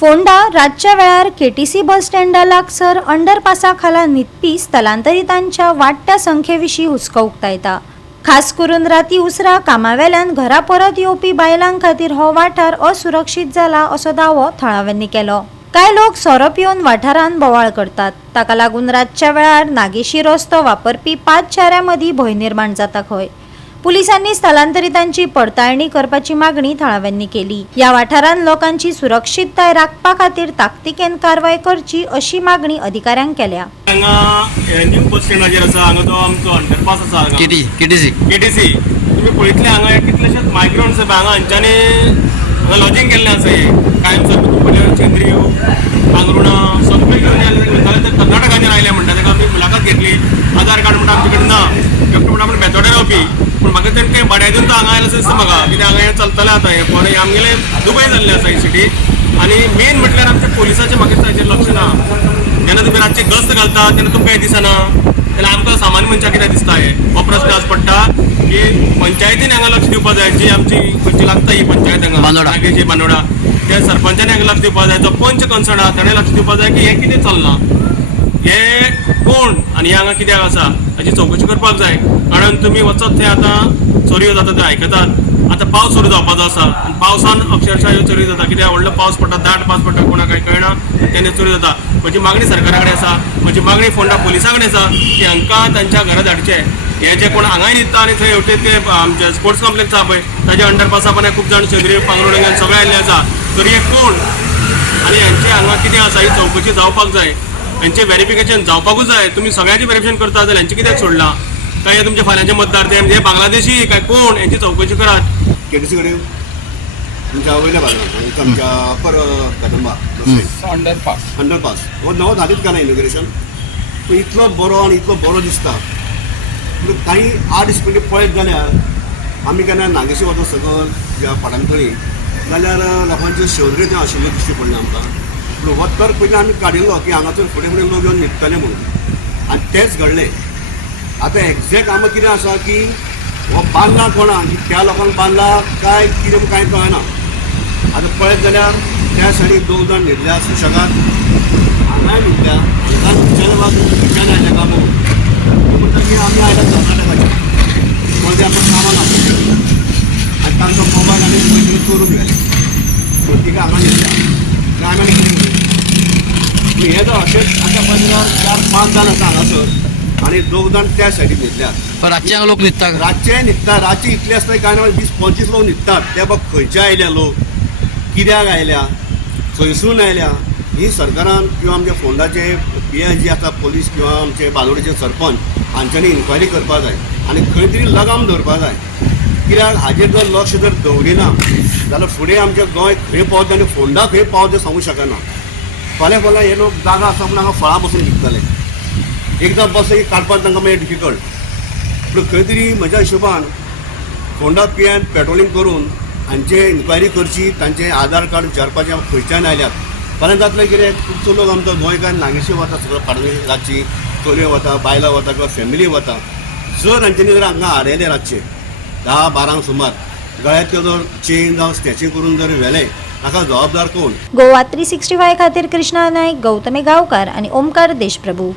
फोंडा रातच्या वेळार केटीसी बस स्टँडा लागसर अंडरपासा खाला न्हिदपी स्थलांतरितांच्या वाडट्या संख्येविशीं हुस्को उक्तायता। खास करून राती उसरा कामावेल्यान घरा परत येवपी बायलांक खातीर हो वाठार असुरक्षीत जाला असो दावो थळाव्यांनी केलो। कांय लोक सोरोप येवन वाठारांत बोवाळ करतात। ताका लागून रातच्या वेळार नागेशी रस्तो वापरपी 5 शाऱ्यां मदीं भंय निर्माण जाता खंय। पुलिसांनी स्थलांतरितांची पडताळणी करपाची मागणी थळाव्यांनी केली। या वाठारांत लोकांची सुरक्षीतताय राखपा खातीर ताकतिकेन कारवाय करची अशी मागणी अधिकाऱ्यांक केल्या। न्यू बस स्टँडाचेर आसा, हांगा तो आमचो अंडरपास आसा, केटीसी तुम्ही पळयतले हांगा कितलेशेच मायग्रंट्स हांगा हांच्यांनी हांगा लॉजिंग केल्लें आसा। कायमस्वरूपी चंद्री पांगरुणा सगळे घेवन आयले, ते कर्नाटकाच्यान आयले म्हणटा। ताका आमी मुलाखत घेतली, आधार कार्ड म्हणटा आमचे कडेन ना, एकटो म्हणटा आमी बेतोडे रावपी, पूण म्हाका तेणें भाड्या दिवन तो हांगा आयलो अशें दिसता म्हाका, कित्याक हांगा हें चलतलें आतां हें पोरं आमगेले दुबय जाल्लें आसा ही सिटी। आनी मेन म्हटल्यार आमच्या पोलिसाचें म्हाका ताचेर लक्ष ना। जेन्ना तुमी रातचे गस्त घालता तेन्ना तुमकां हें दिसना, जाल्यार आमकां सामान्य मनशाक कितें दिसता हो प्रस्न आस पडटा की पंचायतीन हांगा लक्ष दिवपाक जाय। जी आमची खंयची लागता ही पंचायत हांगा नागेची बांदोडा, त्या सरपंचानी हांगा लक्ष दिवपाक जाय। जो पंच कन्सर्न आहा ताणें लक्ष दिवपाक जाय की हें कितें चलना, हे कोण आनी हांगा कित्याक आसा हाची चवकशी करपाक जाय। कारण तुमी वचत थंय आतां चोरयो जाता ते आयकतात। आतां पावस सुरू जावपाचो आसा आनी पावसान अक्षरशः ह्यो चोरी जाता, कित्याक व्हडलो पावस पडटा, दाट पावस पडटा, कोणाक कांय कळना, तेन्ना चोरी जाता। म्हजी मागणी सरकारा कडेन आसा, म्हजी मागणी फोंडा पुलिसा कडेन आसा की हांकां तांच्या घरा धाडचे। हे जे कोण हांगाय न्हिदता आनी थंय हेवटेन ते आमचे स्पोर्ट्स कॉम्प्लेक्स आसा पळय ताच्या अंडरपासा पण खूब जाण शेंद्री पांगरुणांच्यान सगळे आयिल्ले आसा। तर हे कोण आनी हांचे हांगा कितें आसा ही चवकशी जावपाक जाय, हांचे व्हेरिफिकेशन जावपाकूच जाय। तुमी सगळ्यांचे व्हेरिफिकेशन करता जाल्यार हांचे कित्याक सोडलां? काय हे तुमचे फाल्यांचे मतदार ते बांगलादेशी काय कोण, हांची चवकशी करात। केटीसी कडेन तुमच्या वयल्या भागात आमच्या अपर कदंबा अंडरपास हो नवो धाडीत केला इनॉग्रेशन। तो इतलो बरो आनी इतलो बरो दिसता। काही 8 दीस पयलीं पळयत जाल्यार आमी केन्ना नागेशी वता सकल ज्या पाडांतळी जाल्यार लोकांच्यो शेवद्रे त्यो आशिल्ल्यो दिश्टी पडले आमकां। पूण हो तर पयलीं आमी काडिल्लो की हांगासर फुडें फुडें लोक येवन न्हिदतले म्हणून, आनी तेंच घडलें। आतां एग्जॅक्ट आमकां कितें आसा की हो बांदला कोणाक, त्या लोकांक बांदला काय कितें कांय कळना। आतां पळयत जाल्यार त्या सायडीक 2 जाण न्हिदल्या सुशेगाद, हांगाय न्हिदल्या, खंयच्यान आयल्या काय म्हणटा की आमी आयल्या कर्नाटकाचे, म्हणजे आमकां कामां ना आनी तांचो मोबायल आनी पयलीं चोरून गेले। सो तिका हांगा न्हिदल्या आनी आमी कितें हे जर अशेंच आतां पळयल्यार 4-5 जाण आसा हांगासर आनी 2 जाण त्या सायडीक न्हिदल्यात। पण रातचे लोक न्हिदतात, रातचे न्हिदतात, रातचे इतले आसता काय ना 20-25 लोक न्हिदतात। ते बाबा खंयचे आयल्या लोक, कित्याक आयल्या, खंयसून आयल्या, ही सरकारान किंवा आमच्या फोंडाचे जी आसा पोलीस किंवा आमचे बांदोडेचे सरपंच हांच्यांनी इन्क्वायरी करपाक जाय आनी खंय तरी लगाम दवरपाक जाय। कित्याक हाजेर जर लक्ष जर दवरिना जाल्यार फुडें आमचें गोंय खंय पावता आनी फोंडा खंय पावता तें सांगूंक शकना। फाल्यां हे लोक जागा आसा म्हूण हांगा फळां बसून विकतले, एकदां बसले की काडपाक तांकां मागीर डिफिकल्ट। पूण खंय तरी म्हज्या हिशोबान फोंडा PN पेट्रोलिंग करून हांचे इन्क्वायरी करची, तांचे आधार कार्ड विचारपाचें खंयच्यान आयल्यात। फाल्यां जातलें कितें, खुबसो लोक आमचो गोंयकार नागेशी वता, सगळो पाडवे रातची चलयो वता, बायलां वता किंवा फॅमिली वता। जर हांच्यांनी जर हांगा हाडयले रातचे 10-12 सुमार, गळ्यांतल्यो जर चेन जावं स्टॅचिंग करून जर व्हेले, ताका जबाबदार कोण? गोवा 365 खातीर कृष्णा नायक, गौतमी गांवकार आनी ओमकार देशप्रभू।